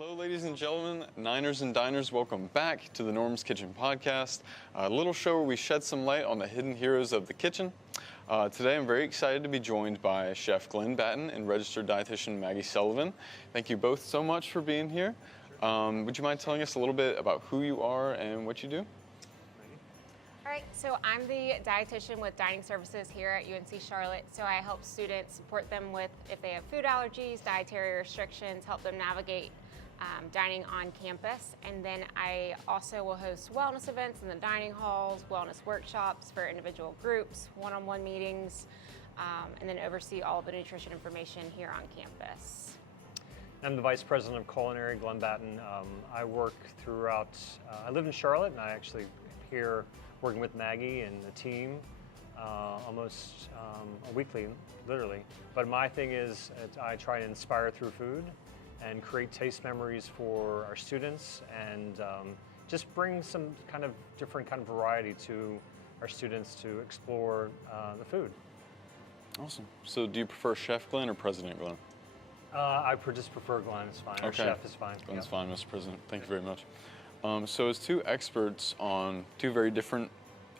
Hello, ladies and gentlemen, Niners and Diners. Welcome back to the Norm's Kitchen podcast, a little show where we shed some light on the hidden heroes of the kitchen. Today, I'm very excited to be joined by Chef Glenn Batten and registered dietitian Maggie Sullivan. Thank you both so much for being here. Would you mind telling us a little bit about who you are and what you do? All right, so I'm the dietitian with dining services here at UNC Charlotte. So I help students, support them with if they have food allergies, dietary restrictions, help them navigate dining on campus. And then I also will host wellness events in the dining halls, wellness workshops for individual groups, one-on-one meetings, and then oversee all the nutrition information here on campus. I'm the Vice President of Culinary, Glenn Batten. I work throughout, I live in Charlotte, and I actually here working with Maggie and the team almost weekly, literally. But my thing is I try to inspire through food and create taste memories for our students and just bring some kind of different kind of variety to our students to explore the food. Awesome. So do you prefer Chef Glenn or President Glenn? I just prefer Glenn, it's fine. Okay. Or Chef is fine. Glenn's Yeah. fine, Mr. President. Thank you very much. So as two experts on two very different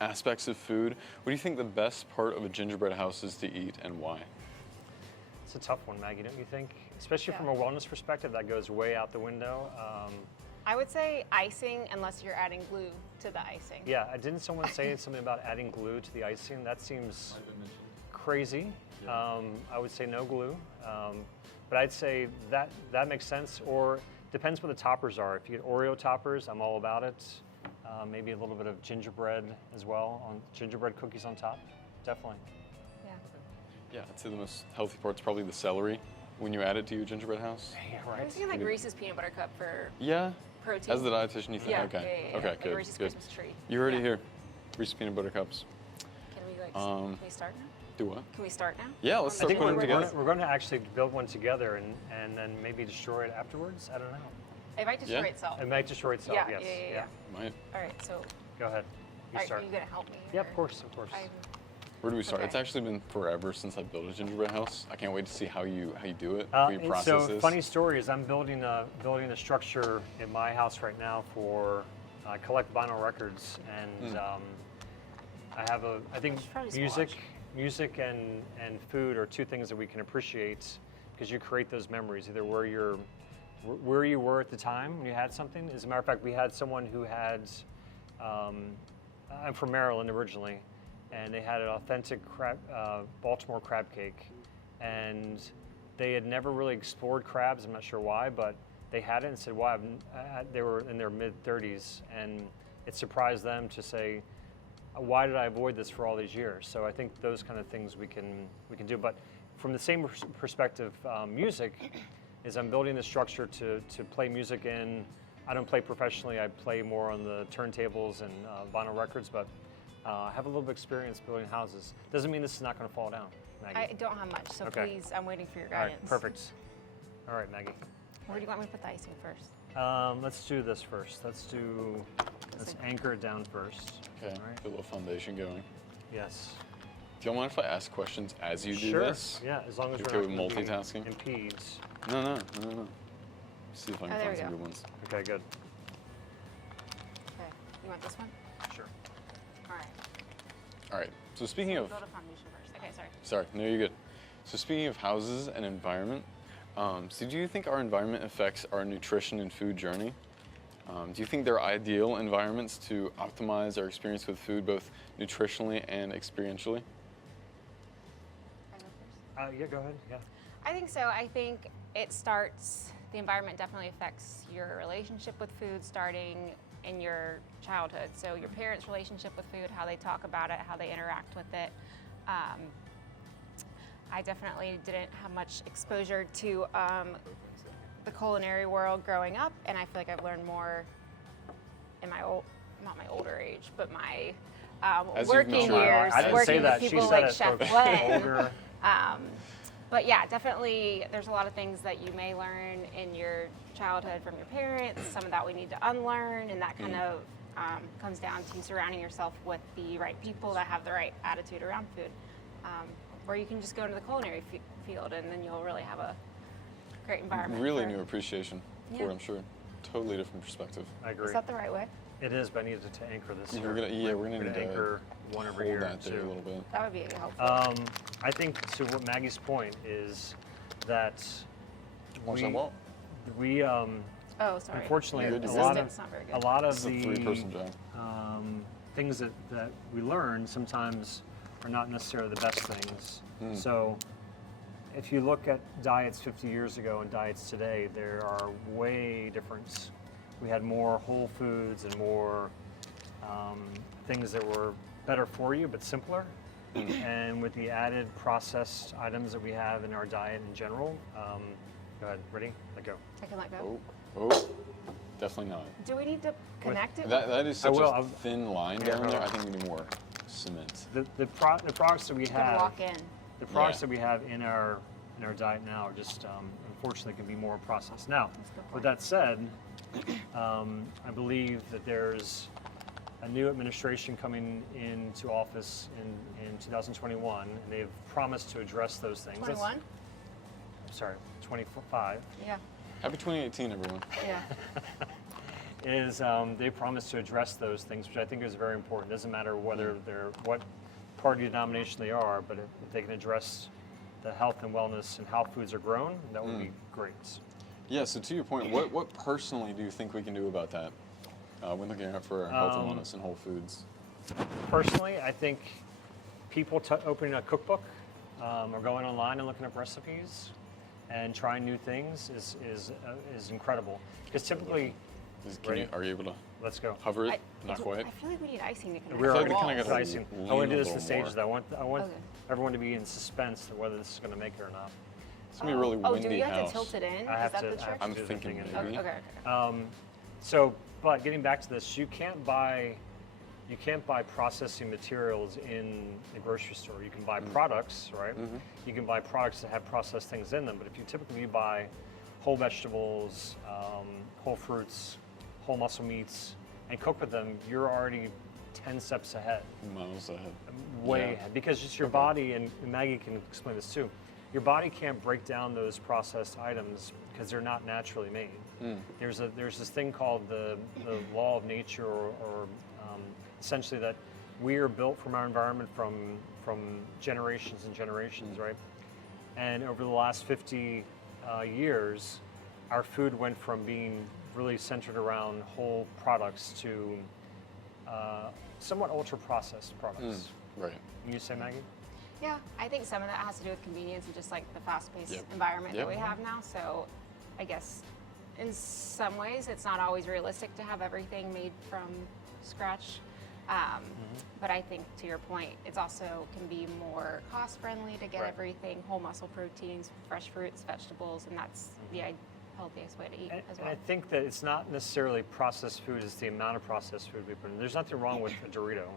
aspects of food, what do you think the best part of a gingerbread house is to eat and why? It's a tough one, Maggie, don't you think? Especially from a wellness perspective, that goes way out the window. I would say icing, unless you're adding glue to the icing. Yeah, didn't someone say something about adding glue to the icing? That seems crazy. I would say no glue, but I'd say that makes sense. Or depends what the toppers are. If you get Oreo toppers, I'm all about it. Maybe a little bit of gingerbread as well, on gingerbread cookies on top, definitely. Yeah, I'd say the most healthy part's probably the celery when you add it to your gingerbread house. Yeah, I right. was thinking like Reese's peanut butter cup for Yeah. protein. As the dietitian, you think? Yeah, Okay. yeah. Okay, Like good. a Reese's Good. Christmas tree. You heard it Yeah. here. Reese's peanut butter cups. Can we like? Can we start now? Do what? Can we start now? Yeah, let's I start think putting them together. we're going to actually build one together and then maybe destroy it afterwards. I don't know. It might destroy Yeah. itself. It might destroy itself. Yeah, Yes. yeah. Might. All right, so Go ahead. You are start. you gonna help me? Yeah, or- of course, of course. Where do we start? Okay. It's actually been forever since I built a gingerbread house. I can't wait to see how you do it, Uh, how you and process so this. funny story is I'm building a structure in my house right now for I collect vinyl records and I have I think should probably music and food are two things that we can appreciate because you create those memories either where you were at the time when you had something. As a matter of fact, we had someone who had I'm from Maryland originally, and they had an authentic Baltimore crab cake, and they had never really explored crabs. I'm not sure why, but they had it and said, "Wow!" They were in their mid-30s, and it surprised them to say, "Why did I avoid this for all these years?" So I think those kind of things we can do. But from the same perspective, music is I'm building the structure to play music in. I don't play professionally. I play more on the turntables and vinyl records, but I have a little bit of experience building houses. Doesn't mean this is not going to fall down, Maggie. I don't have much, so Okay. please, I'm waiting for your All right, guidance. perfect. All right, Maggie. Where do you want me to put the icing first? Let's do this first. Let's anchor it down first. Okay, All right. get a little foundation going. Yes. Do you mind if I ask questions as you do Sure. this? Yeah, as long as You we're okay not with gonna be multitasking? impedes. No. See if I can there find we some go. good ones. Okay, good. Okay, you want this one? Sure. All right. All right. So speaking of, Build a foundation first. Okay, sorry. sorry, no, you're good. So speaking of houses and environment, so do you think our environment affects our nutrition and food journey? Do you think they're ideal environments to optimize our experience with food, both nutritionally and experientially? I go first. Yeah, go ahead. Yeah. I think so. I think the environment definitely affects your relationship with food starting in your childhood. So your parents' relationship with food, how they talk about it, how they interact with it. I definitely didn't have much exposure to the culinary world growing up, and I feel like I've learned more in not my older age, but my As you've working matured. years, I didn't working say with that. She people said like it. Chef So Glenn. older. But yeah, definitely there's a lot of things that you may learn in your childhood from your parents. Some of that we need to unlearn, and that kind of comes down to surrounding yourself with the right people that have the right attitude around food. Or you can just go into the culinary field, and then you'll really have a great environment. Really for- new appreciation before, Yeah. I'm sure. Totally different perspective. I agree. Is that the right way? It is, but I needed to anchor this. Yeah, here. we're gonna need to anchor one over Hold here that there a too. little bit. That would be helpful. I think to what Maggie's point is that Watch that wall. we oh, sorry. unfortunately Your a assistant's not very good. a lot of It's a the three-person job. things that we learn sometimes are not necessarily the best things. So if you look at diets 50 years ago and diets today, there are way different. We had more whole foods and more things that were better for you but simpler. And with the added processed items that we have in our diet in general, go ahead, ready? Let go. I can let go. Oh, definitely not. Do we need to connect it? That is such will. a thin line Yeah, down there. hold I on. think we need more cement. The products that we Gonna have, walk in. the products Yeah. that we have in our diet now are just unfortunately can be more processed. Now, That's a good with point. that said, I believe that there's a new administration coming into office in 2021, and they've promised to address those things. 21? Sorry, 25. Yeah. Happy 2018, everyone. Yeah. Is they promised to address those things, which I think is very important. It doesn't matter whether they're what party denomination they are, but if they can address the health and wellness and how foods are grown, that would be great. Yeah, so to your point, what personally do you think we can do about that when looking out for health and wellness and whole foods? Personally, I think people opening a cookbook or going online and looking up recipes and trying new things is incredible. Because typically, Are you able to let's go. hover it? Not quite. I feel like we need icing to connect We're feel the like we walls. kinda gotta icing. lean I want a to do this in little stages. more. I want Okay. everyone to be in suspense of whether this is going to make it or not. It's gonna be a really Oh, windy do you have house. to tilt it in? I Is have that to- the I trick? have to I'm do the thinking thing in maybe. it. Okay. So, but getting back to this, you can't buy processing materials in the grocery store. You can buy products, right? You can buy products that have processed things in them. But if you typically buy whole vegetables, whole fruits, whole muscle meats, and cook with them, you're already 10 steps ahead. Miles ahead. Way Yeah. ahead, because just your body, and Maggie can explain this too, your body can't break down those processed items because they're not naturally made. There's this thing called the law of nature, or essentially that we are built from our environment from generations and generations, right? And over the last 50 years, our food went from being really centered around whole products to somewhat ultra-processed products. Right. You say, Maggie? Yeah, I think some of that has to do with convenience and just like the fast-paced Yep. environment Yep. that we have now. So I guess in some ways it's not always realistic to have everything made from scratch. But I think to your point, it's also can be more cost-friendly to get Right. everything, whole muscle proteins, fresh fruits, vegetables, and that's the healthiest way to eat as And well. I think that it's not necessarily processed food, it's the amount of processed food we put in. There's nothing wrong with a Dorito.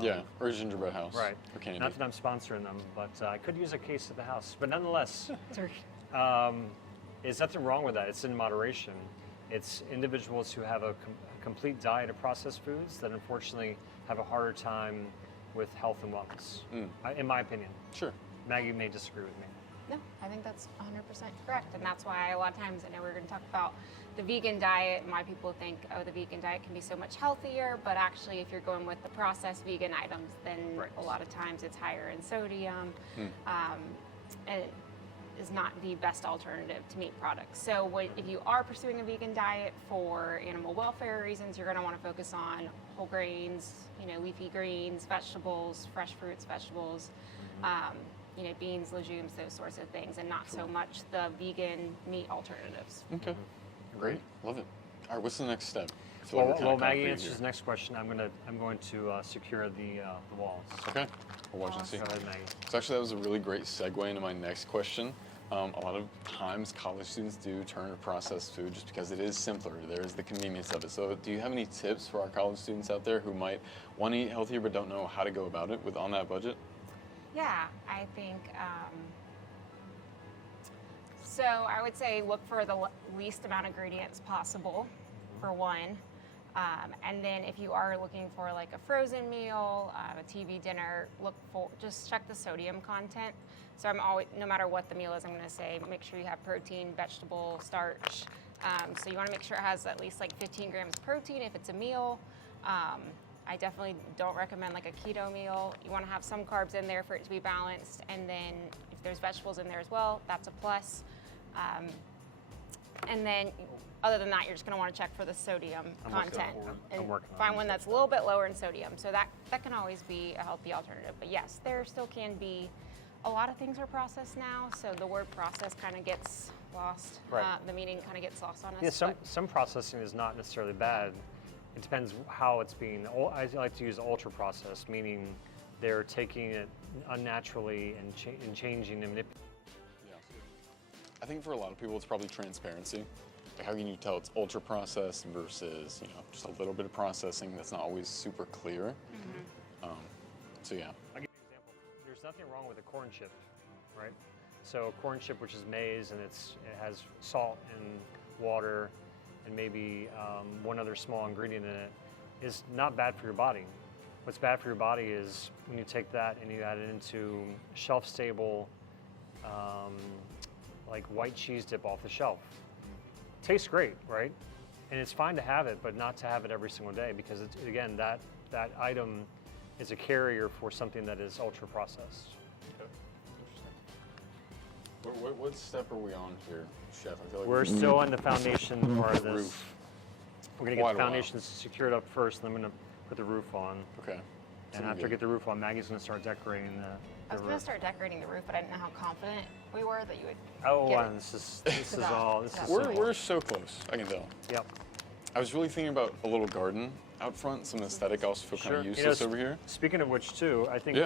Yeah, or a gingerbread house. Right. Or candy. Not that I'm sponsoring them, but I could use a case at the house. But nonetheless, there's nothing wrong with that. It's in moderation. It's individuals who have a complete diet of processed foods that unfortunately have a harder time with health and wellness, in my opinion. Sure. Maggie may disagree with me. No, I think that's 100% correct. And that's why a lot of times, I know we're going to talk about the vegan diet and why people think, oh, the vegan diet can be so much healthier. But actually, if you're going with the processed vegan items, then Right. a lot of times it's higher in sodium and it is not the best alternative to meat products. So if you are pursuing a vegan diet for animal welfare reasons, you're going to want to focus on whole grains, leafy greens, vegetables, fresh fruits, vegetables. Beans, legumes, those sorts of things, and not so much the vegan meat alternatives. Okay. Great. Love it. All right. What's the next step? I feel like we're Well, kinda while Maggie concrete answers here. the next question, I'm going to secure the walls. Okay. We'll watch and see. Go ahead, Maggie. So actually, that was a really great segue into my next question. A lot of times, college students do turn to processed food just because it is simpler. There is the convenience of it. So, do you have any tips for our college students out there who might want to eat healthier but don't know how to go about it on that budget? Yeah, I think so. I would say look for the least amount of ingredients possible, for one. And then if you are looking for like a frozen meal, a TV dinner, just check the sodium content. So I'm always, no matter what the meal is, I'm going to say make sure you have protein, vegetable, starch, So you want to make sure it has at least like 15 grams of protein if it's a meal. I definitely don't recommend like a keto meal. You want to have some carbs in there for it to be balanced, and then if there's vegetables in there as well, that's a plus. And then other than that, you're just going to want to check for the sodium content and find one that's a little bit lower in sodium. So that can always be a healthy alternative. But yes, there still can be, a lot of things are processed now, so the word process kind of gets lost. Right. The meaning kind of gets lost on us. Yeah, some processing is not necessarily bad. It depends how it's being. I like to use ultra processed, meaning they're taking it unnaturally and changing and manipulating. I think for a lot of people, it's probably transparency. Like how can you tell it's ultra processed versus just a little bit of processing that's not always super clear? So yeah. I'll give you an example. There's nothing wrong with a corn chip, right? So a corn chip, which is maize, and it has salt and water and maybe one other small ingredient in it, is not bad for your body. What's bad for your body is when you take that and you add it into shelf-stable, like white cheese dip off the shelf. Tastes great, right? And it's fine to have it, but not to have it every single day, because it's, again, that item is a carrier for something that is ultra processed. Okay. Interesting. What step are we on here, Chef? I feel like We're still on the foundation part of this. Roof. We're gonna get the foundation secured up first, and then I'm gonna put the roof on. Okay. And after I get the roof on, Maggie's gonna start decorating the I was going to start decorating the roof, but I didn't know how confident we were that you would. Oh, get and this is all. This is We're so close. I can tell. Yep. I was really thinking about a little garden out front, some aesthetic. I also feel kind of useless over here. Speaking of which, too, I think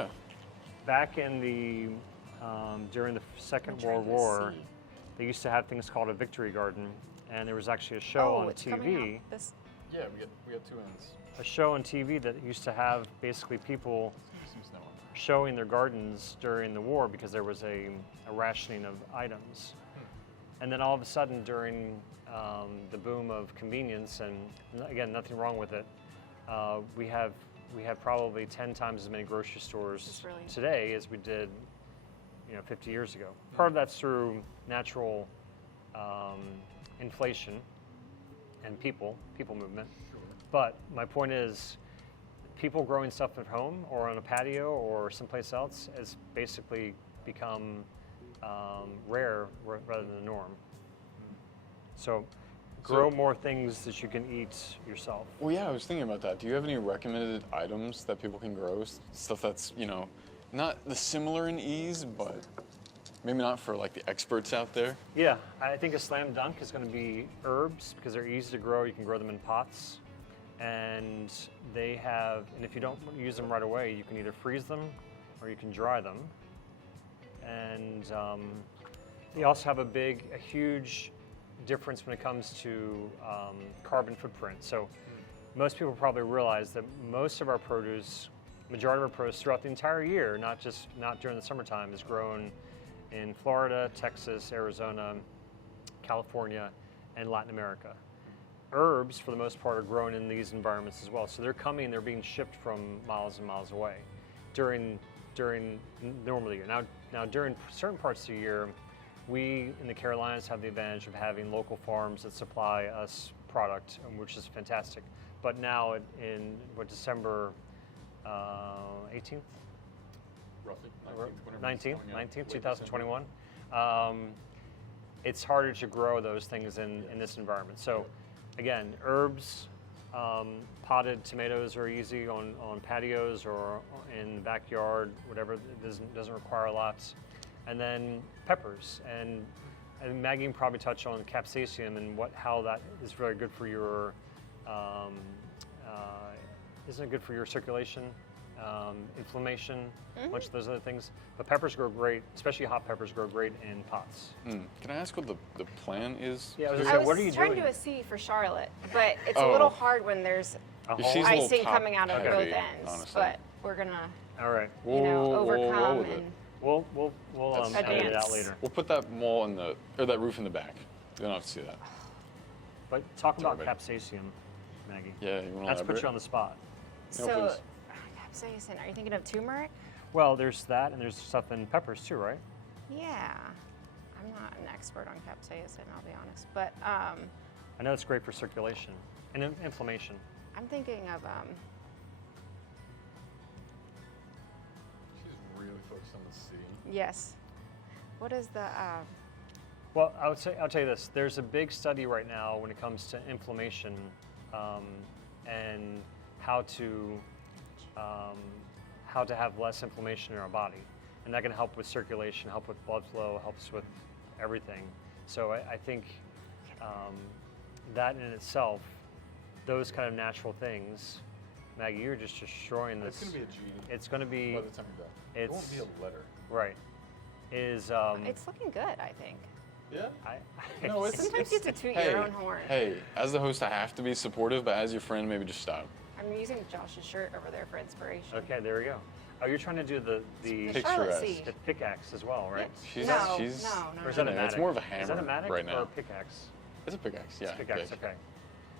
back in the during the Second World War, they used to have things called a victory garden, and there was actually a show on TV. Yeah, we got two ends. A show on TV that used to have basically people showing their gardens during the war because there was a rationing of items. And then all of a sudden during the boom of convenience, and again, nothing wrong with it, we have probably 10 times as many grocery stores today as we did 50 years ago. Part of that's through natural inflation and people movement. But my point is, people growing stuff at home or on a patio or someplace else has basically become rare rather than the norm. So grow more things that you can eat yourself. Well, yeah, I was thinking about that. Do you have any recommended items that people can grow? Stuff that's, not the similar in ease, but maybe not for like the experts out there? Yeah, I think a slam dunk is going to be herbs because they're easy to grow. You can grow them in pots. And they have, and if you don't use them right away, you can either freeze them or you can dry them. And they also have a huge difference when it comes to carbon footprint. So most people probably realize that most of our produce, majority of our produce throughout the entire year, not during the summertime, is grown in Florida, Texas, Arizona, California, and Latin America. Herbs, for the most part, are grown in these environments as well. So they're being shipped from miles and miles away during normal year. Now during certain parts of the year, we in the Carolinas have the advantage of having local farms that supply us product, which is fantastic. But now in December 18th? Roughly. 19th, 2021. It's harder to grow those things in this environment. So again, herbs, potted tomatoes are easy on patios or in the backyard, whatever. It doesn't require a lot. And then peppers, and Maggie can probably touch on capsaicin and how that is very good for your, isn't it good for your circulation, inflammation, a bunch of those other things. But peppers grow great, especially hot peppers grow great in pots. Can I ask what the plan is? Yeah, I was what are you trying doing? to do a C for Charlotte, but it's a little hard when there's icing coming out of both ends. Honestly. But we're gonna, All right. overcome and. We'll edit it out later. We'll put that wall that roof in the back. You don't have to see that. But talk about capsaicin, Maggie. Yeah, you want to That's put you on the spot. So, please. capsaicin, are you thinking of turmeric? Well, there's that, and there's stuff in peppers too, right? Yeah. I'm not an expert on capsaicin, I'll be honest, but I know it's great for circulation and inflammation. I'm thinking of She's really focused on the C. yes. What is the Well, I'll tell you this. There's a big study right now when it comes to inflammation and how to have less inflammation in our body, and that can help with circulation, help with blood flow, helps with everything. So I think that in itself, those kind of natural things, Maggie, you're just destroying this. It's going to be a G. It's going to be. By the time you're done. It won't be a letter. Right. Is it's looking good, I think. Yeah. No, Sometimes you have to toot your own horn. Hey, as the host, I have to be supportive, but as your friend, maybe just stop. I'm using Josh's shirt over there for inspiration. Okay, there we go. Oh, you're trying to do the Picturesque. the pickaxe as well, right? She's, No, no. Or is that a It's mattock? more of a hammer Is that a mattock right now. or a pickaxe? It's a pickaxe, yeah. It's a pickaxe, big. okay.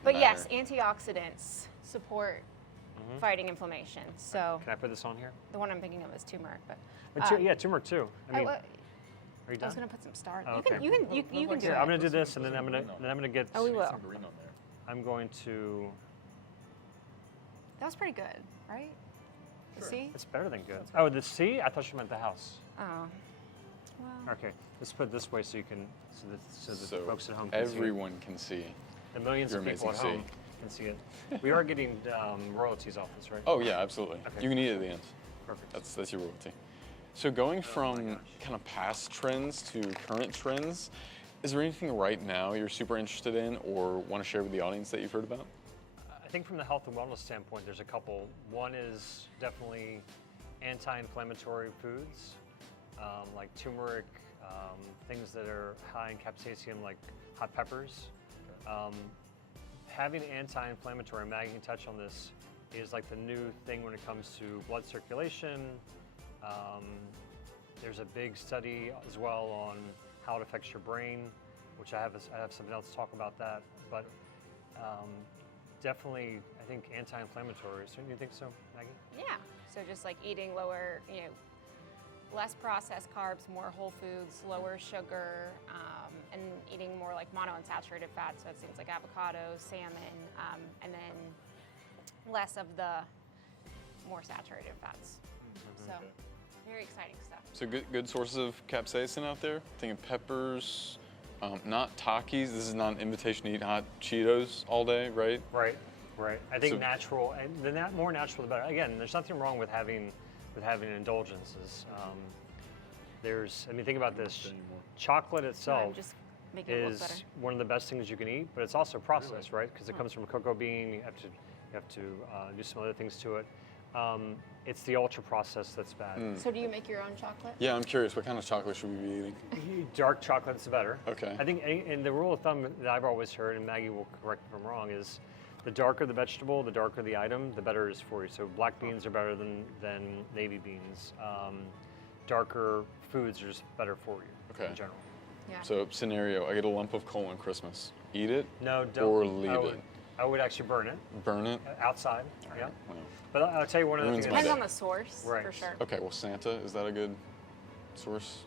But Matter. yes, antioxidants support fighting inflammation. So Can I put this on here? the one I'm thinking of is turmeric, but Yeah, turmeric too. I mean, I are you was done? going to put some stars. Oh, You can okay. you can do Here, it. I'm gonna do this, and then I'm gonna get. Oh, we will. Some green on there. I'm going to. That was pretty good, right? The Sure. C? It's better than good. Oh, the C? I thought you meant the house. Oh. Well, Okay, let's put it this way so you can, so that the folks at home can everyone can see. see it. The millions your of people at amazing home can see it. We are getting royalties off this, right? Oh yeah, absolutely. Okay. You can eat it at the end. Perfect. That's your royalty. So going from gosh. kind of past trends to current trends, is there anything right now you're super interested in or want to share with the audience that you've heard about? I think from the health and wellness standpoint, there's a couple. One is definitely anti-inflammatory foods, like turmeric, things that are high in capsaicin, like hot peppers. Having anti-inflammatory, Maggie can touch on this, is like the new thing when it comes to blood circulation. There's a big study as well on how it affects your brain, which I have something else to talk about that. But definitely, I think anti-inflammatory. Do you think so, Maggie? yeah. So just like eating lower, less processed carbs, more whole foods, lower sugar, and eating more like monounsaturated fats. So it's things like avocados, salmon, and then less of the more saturated fats. So very exciting stuff. So good sources of capsaicin out there. Thinking peppers, not Takis. This is not an invitation to eat hot Cheetos all day, right? Right. I think So- natural, and the more natural the better. Again, there's nothing wrong with having indulgences. Think about this. Chocolate itself Just making it look better. is one of the best things you can eat, but it's also processed, right? Because it comes from a cocoa bean. You have to do some other things to it. It's the ultra processed that's bad. So do you make your own chocolate? Yeah, I'm curious. What kind of chocolate should we be eating? Dark chocolate's better. Okay. I think, and the rule of thumb that I've always heard, and Maggie will correct me if I'm wrong, is the darker the vegetable, the darker the item, the better it is for you. So black beans are better than navy beans. Darker foods are just better for you Okay. in general. Yeah. So scenario, I get a lump of coal on Christmas. Eat it No, don't. or leave it? I would actually burn it Burn it? outside. Yeah. Wow. But I'll tell you one other Ruins thing. my Depends day. on the source, Right. for sure. Okay, well Santa, is that a good source?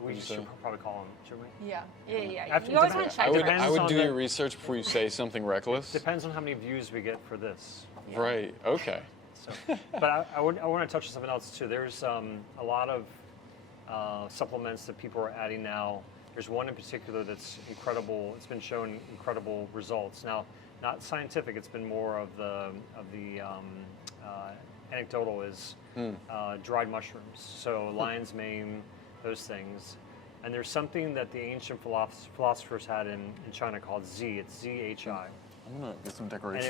We Would you should say? probably call them, should we? Yeah. After- You always depends- want to check I would, the depends I would on do the- your research before you say something reckless. Depends on how many views we get for this. Right, okay. So, but I want to touch on something else too. There's a lot of supplements that people are adding now. There's one in particular that's incredible. It's been shown incredible results. Now, not scientific. It's been more of the anecdotal. Is dried mushrooms. So lion's mane, those things. And there's something that the ancient philosophers had in China called Z. It's ZHI. I'm gonna get some And decorations.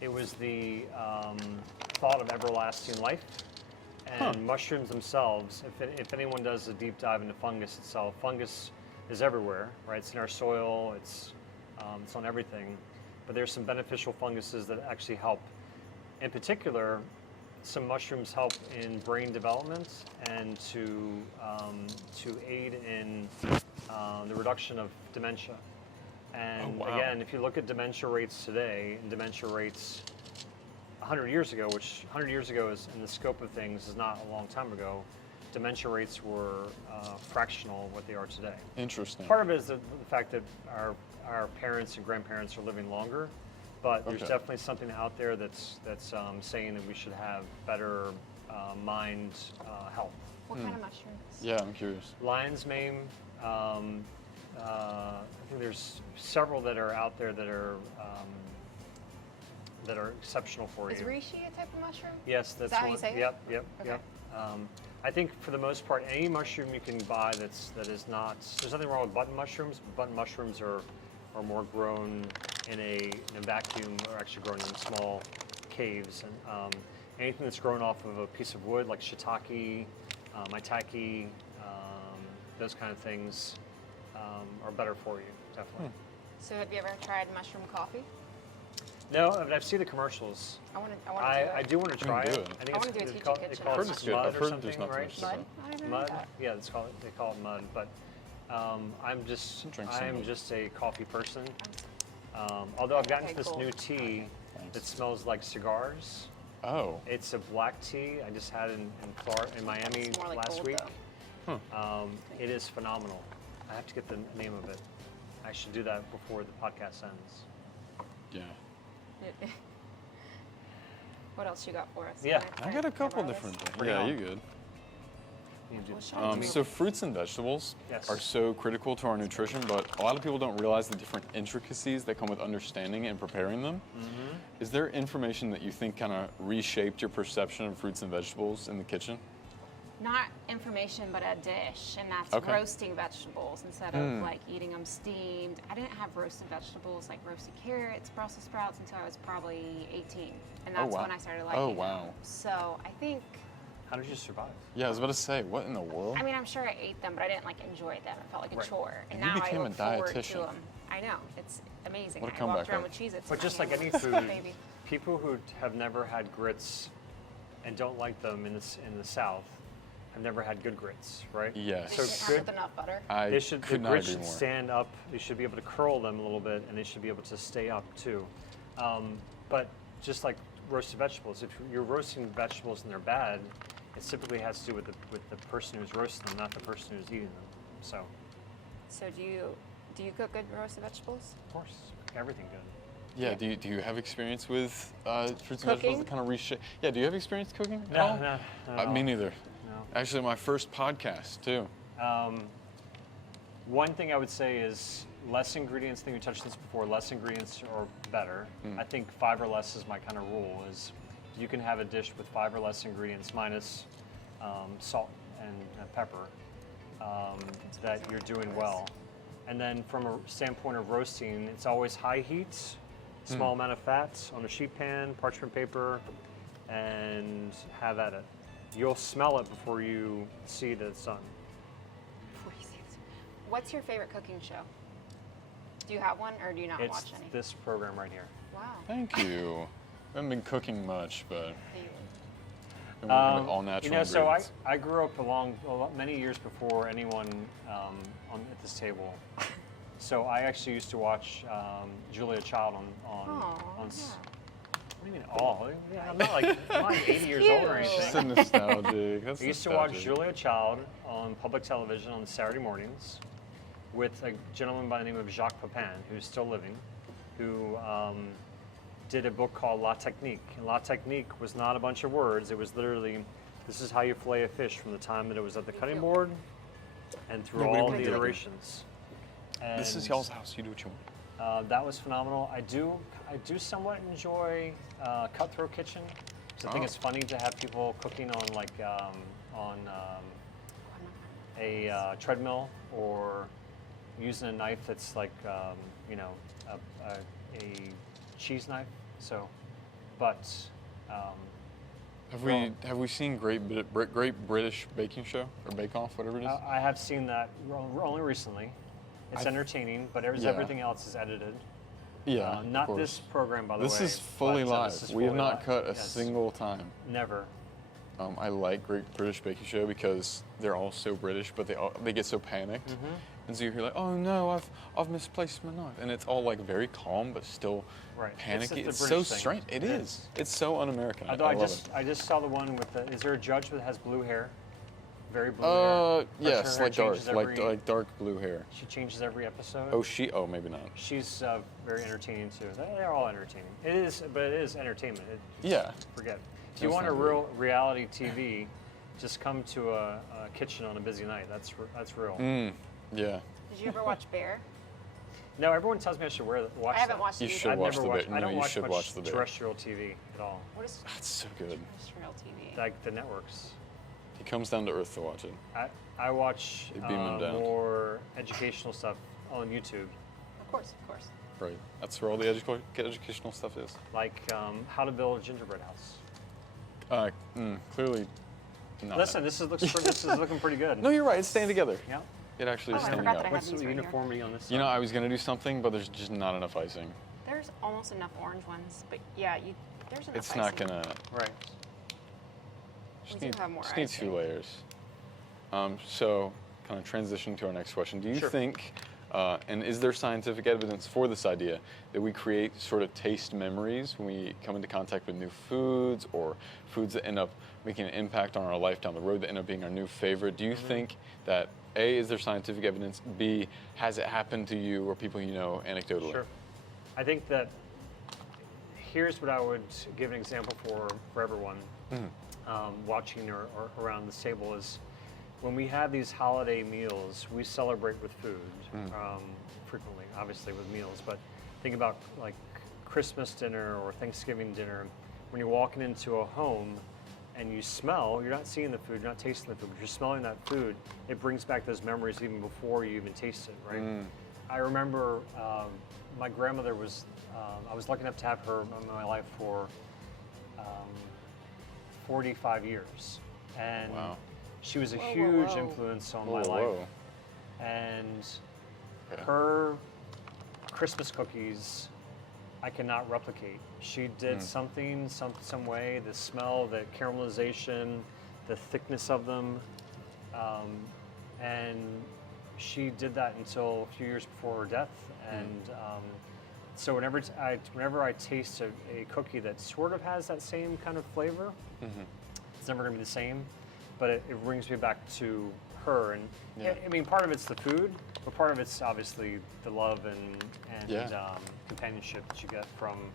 it was the thought of everlasting life. And mushrooms themselves, if anyone does a deep dive into fungus itself, fungus is everywhere, right? It's in our soil, it's on everything. But there's some beneficial funguses that actually help. In particular, some mushrooms help in brain development and to aid in the reduction of dementia. And wow. again, if you look at dementia rates today, and dementia rates 100 years ago, which 100 years ago is in the scope of things is not a long time ago, dementia rates were fractional what they are today. Interesting. Part of it is the fact that our parents and grandparents are living longer, but there's Okay. definitely something out there that's saying that we should have better mind health. What kind of mushrooms? Yeah, I'm curious. Lion's mane. I think there's several that are out there that are exceptional for Is you. reishi a type of mushroom? Yes, that's that how one. you say it? Yep. Okay. I think for the most part, any mushroom you can buy that is not. There's nothing wrong with button mushrooms. Button mushrooms are more grown in a vacuum, or actually grown in small caves. And anything that's grown off of a piece of wood, like shiitake, maitake, those kind of things, are better for you, definitely. So have you ever tried mushroom coffee? No, but I've seen the commercials. I do want to try do it. it. I think I wanna do a they teaching call kitchen. it I've heard it's good. mud I've or heard something, there's not too right? much Mud? different. I never heard Mud? that. Yeah, they call it mud. But I'm just Drink some I am mud. just a coffee person. Although I've gotten Okay, this cool. new tea Thanks. that smells like cigars. Oh. It's a black tea. I just had it in Florida, in Miami It's more like last gold, week. though. It is phenomenal. I have to get the name of it. I should do that before the podcast ends. Yeah. What else you got for us? Yeah. I got a couple different things. Bring it Yeah, on. you good. You do- Well, show me. So fruits and vegetables Yes. are so critical to our nutrition, but a lot of people don't realize the different intricacies that come with understanding and preparing them. Mm-hmm. Is there information that you think kind of reshaped your perception of fruits and vegetables in the kitchen? Not information, but a dish, and that's Okay. roasting vegetables instead of like eating them steamed. I didn't have roasted vegetables like roasted carrots, Brussels sprouts until I was probably 18, and that's wow. when I started liking Oh, them. wow. So I think, How did you survive? Yeah, I was about to say, what in the world? I mean, I'm sure I ate them, but I didn't like enjoy them. It felt like a Right. chore, and And you now I became a look forward to dietitian. them. I know, it's amazing. What a I walked comeback, around huh? with Cheez-Its. But in my just like hand. any food, Baby. people who have never had grits and don't like them in the South have never had good grits, right? Yes. They So should good. have with enough butter. I The could not grits agree should more. stand up. You should be able to curl them a little bit, and they should be able to stay up too. But just like roasted vegetables, if you're roasting vegetables and they're bad, it typically has to do with the person who's roasting them, not the person who's eating them. So, So do you cook good roasted vegetables? of course, everything good. Yeah, do you have experience with fruits and Cooking? vegetables that kind of reshape? Yeah, do you have experience cooking at No, all? no, not at Me all. neither. No. Actually, my first podcast, too. One thing I would say is less ingredients. I think we touched this before. Less ingredients are better. I think 5 or less is my kind of rule. Is you can have a dish with 5 or less ingredients minus salt and pepper that you're doing well. And then from a standpoint of roasting, it's always high heat, small amount of fat on a sheet pan, parchment paper, and have at it. You'll smell it before you see that it's done. What's your favorite cooking show? Do you have one, or do you not It's watch any? this program right here. Wow. Thank you. I haven't been cooking much, but Do you- been working with all natural You know, so ingredients. I grew up many years before anyone at this table. So I actually used to watch Julia Child on Aw, s- yeah. What do you mean all? Yeah, I'm not 80 years old or cute. It's so anything. nostalgic. That's I used to watch nostalgic. Julia Child on public television on Saturday mornings with a gentleman by the name of Jacques Pepin, who's still living, who did a book called La Technique. And La Technique was not a bunch of words. It was literally, this is how you fillet a fish from the time that it was at the cutting board and through No, we all wouldn't the do it. iterations. This is And, y'all's house. You do what you want. that was phenomenal. I do somewhat enjoy Cutthroat Kitchen. 'Cause I think Oh. it's funny to have people cooking on a treadmill or using a knife that's like a cheese knife. So, but Have we seen Great British Baking Show or Bake Off, whatever it is? I have seen that only recently. It's entertaining, but Yeah. everything else is edited. Yeah, of Not course. this program, by the way. This is fully but, live. this is We have fully not live. cut a Yes. single time. Never. I like Great British Baking Show because they're all so British, but they get so panicked, and so you hear like, "Oh no, I've misplaced my knife," and it's all like very calm but still Right. panicky. It's It's the so British thing. strange. It It is. is. It's so un-American. Although I love it. I just saw the one with the. Is there a judge that has blue hair? Very blue hair. Yes, Her like hair dark, changes every- like dark blue hair. She changes every episode. Oh, maybe not. She's very entertaining too. They're all entertaining. It is, but it is entertainment. Yeah. Forget. If you That's want a not real reality TV, just come to a kitchen on a busy night. That's real. Yeah. Did you ever watch Bear? No, everyone tells me I should watch I haven't that. watched You it should either. watch I've the never Bear. watched. I No, don't you watch should much watch the Bear. terrestrial TV at all. What is That's so good. terrestrial TV? Like the networks. He comes down to earth to watch it. I watch They beam him down. more educational stuff on YouTube, Of course, of course. Right. That's where all the educational stuff is. like how to build a gingerbread house. Clearly not. Listen, this is looking pretty good. No, you're right. It's staying together. Yeah. It actually Oh, is I staying forgot that together. I What's have these the right here. uniformity on this? You know, side? I was going to do something, but there's just not enough icing. There's almost enough orange ones, but yeah, there's enough It's not icing. going to... Right. We do have more just need icing. 2 layers. So, kind of transitioning to our next question. Do you Sure. think, and is there scientific evidence for this idea, that we create sort of taste memories when we come into contact with new foods or foods that end up making an impact on our life down the road that end up being our new favorite? Do you think that, A, is there scientific evidence? B, has it happened to you or people you know anecdotally? Sure. I think that here's what I would give an example for everyone watching or around this table is when we have these holiday meals, we celebrate with food frequently, obviously with meals. But think about like Christmas dinner or Thanksgiving dinner. When you're walking into a home and you smell, you're not seeing the food, you're not tasting the food, but you're smelling that food. It brings back those memories even before you even taste it, right? I remember my grandmother was, I was lucky enough to have her in my life for 45 years. And Wow. she was a Whoa, huge whoa. influence on Whoa, my life. whoa. And Okay. her Christmas cookies, I cannot replicate. She did something, some way, the smell, the caramelization, the thickness of them, and she did that until a few years before her death. And so whenever I taste a cookie that sort of has that same kind of flavor, it's never going to be the same, but it brings me back to her. And Yeah. I mean, part of it's the food, but part of it's obviously the love and Yeah. companionship that you get from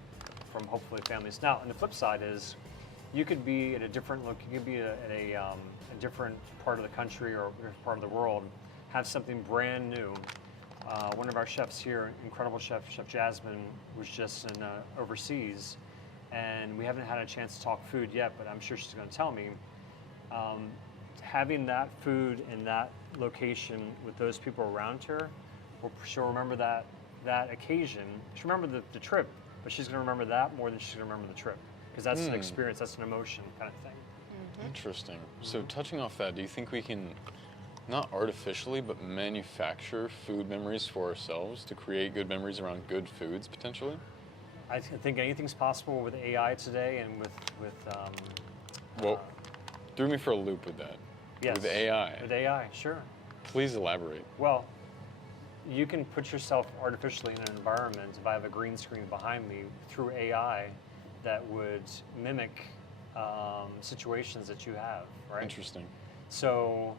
hopefully families. Now, and the flip side is, you could be at a different you could be at a different part of the country or a different part of the world, have something brand new. One of our chefs here, incredible chef, Chef Jasmine, was just in overseas, and we haven't had a chance to talk food yet, but I'm sure she's going to tell me. Having that food in that location with those people around her, she'll remember that occasion. She'll remember the trip, but she's going to remember that more than she's going to remember the trip, because that's an experience, that's an emotion kind of thing. Interesting. So touching off that, do you think we can not artificially, but manufacture food memories for ourselves to create good memories around good foods potentially? I think anything's possible with AI today and with Well, threw me for a loop with that. yes, With AI. With AI, sure. Please elaborate. Well, you can put yourself artificially in an environment. If I have a green screen behind me through AI that would mimic situations that you have, right? Interesting. So,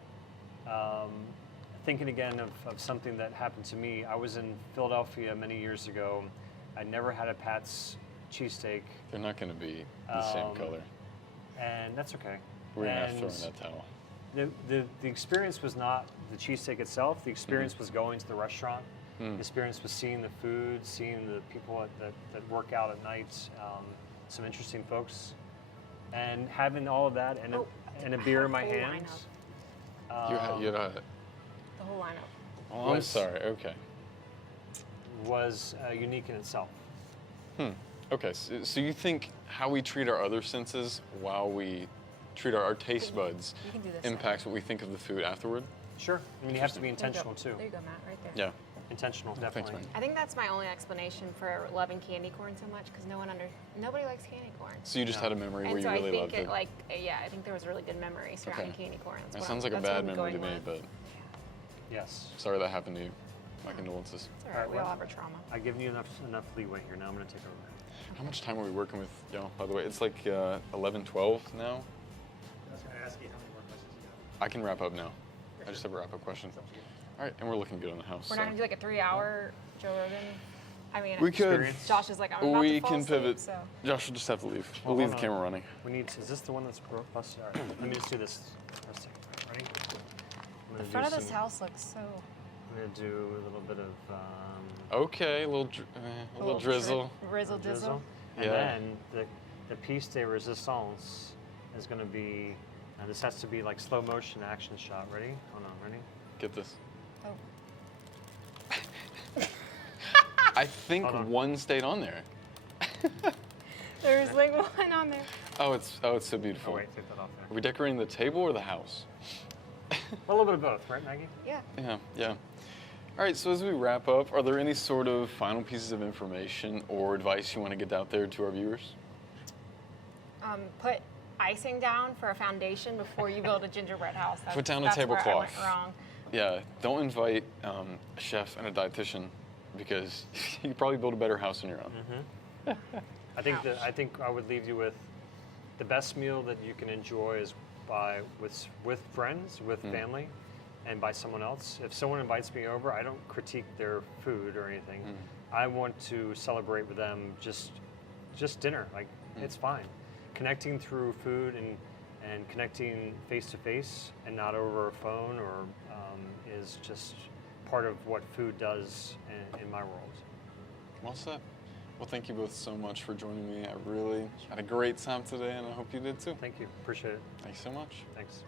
thinking again of something that happened to me, I was in Philadelphia many years ago. I never had a Pat's cheesesteak, They're not going to be the same color. and that's okay. We're going to have to And throw in that towel. the experience was not the cheesesteak itself. The experience was going to the restaurant. The experience was seeing the food, seeing the people that work out at night, some interesting folks, and having all of that and a beer in my whole hands. You had a... The whole lineup. Oh, I'm sorry. Okay. Was unique in itself. Okay, so you think how we treat our other senses while we treat our taste buds You can do this. impacts what we think of the food afterward? Sure. I mean, you have to be There you go. intentional too. There you go, Matt, right there. Yeah. Intentional, Thanks, definitely. man. I think that's my only explanation for loving candy corn so much, because nobody likes candy corn. So you just had a memory where And you so really I loved think it. I think there was a really good memory surrounding Okay. candy corn. That sounds like a that's what bad I'm memory to going me, with. but Yes. sorry that happened to you. My condolences. It's all right. We all have our trauma. I've given you enough leeway here. Now I'm going to take over. How much time are we working with, by the way? It's like 11, 12 now? I was going to ask you how many more questions you I can wrap up now. I just have a wrap-up question. All right, and we're looking good on the house. We're not gonna do like a 3-hour Joe Rogan. I mean, We could. Experience. Josh is like, I'm about We to fall can asleep, pivot. so. Josh will just have to leave. Well, We'll leave the hold camera on. running. We need. Is this the one that's busted? All right. Let me just do this for a second. Ready? I'm The gonna front do of this some- house looks so. I'm gonna do a little bit of Okay, a little, a little drizzle. Rizzle dizzle. and Yeah. then the piece de resistance is gonna be. This has to be like slow motion action shot. Ready? Hold on. Ready? Get this. Oh. I think Hold on. one stayed on there. There's like one on there. Oh, it's so beautiful. Oh wait, take that off Are there. we decorating the table or the house? A little bit of both, right, Maggie? Yeah. Yeah, yeah. All right, so as we wrap up, are there any sort of final pieces of information or advice you want to get out there to our viewers? Put icing down for a foundation before you build a gingerbread house. Put down a that's where I tablecloth. went wrong. Yeah, don't invite a chef and a dietitian because you could probably build a better house on your own. I think Ouch. I think I would leave you with the best meal that you can enjoy is with friends, with family, and by someone else. If someone invites me over, I don't critique their food or anything. I want to celebrate with them just dinner. Like it's fine. Connecting through food and connecting face to face and not over a phone or is just part of what food does in my world. Well said. Well, thank you both so much for joining me. I really had a great time today, and I hope you did too. Thank you. Appreciate it. Thanks so much. Thanks.